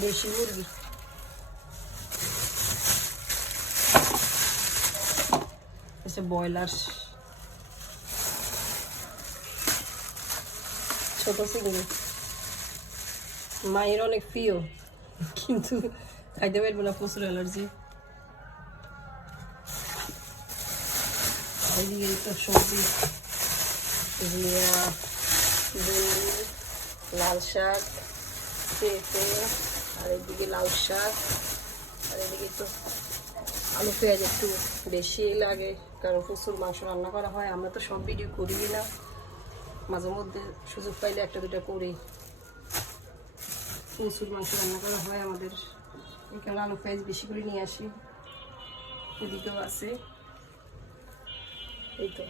দেশি মুরগি। ব্রয়লার, ছোট চিংড়ি। মায়ের অনেক প্রিয়, কিন্তু খাইতে পারবো না, প্রচুর অ্যালার্জি। এদিকে তো সবজি, লাল শাক, পেঁপে, আর এদিকে লাউ শাক, আর এদিকে তো আলু পেঁয়াজ একটু বেশি লাগে, কারণ প্রচুর মাংস রান্না করা হয়। আমরা তো সব ভিডিও করি না, মাঝে মধ্যে সুযোগ পাইলে একটা দুটা করি। প্রচুর মাংস রান্না করা হয় আমাদের, এখানে আলু পেঁয়াজ বেশি করে নিয়ে আসি। এদিকেও আছে, এই তো।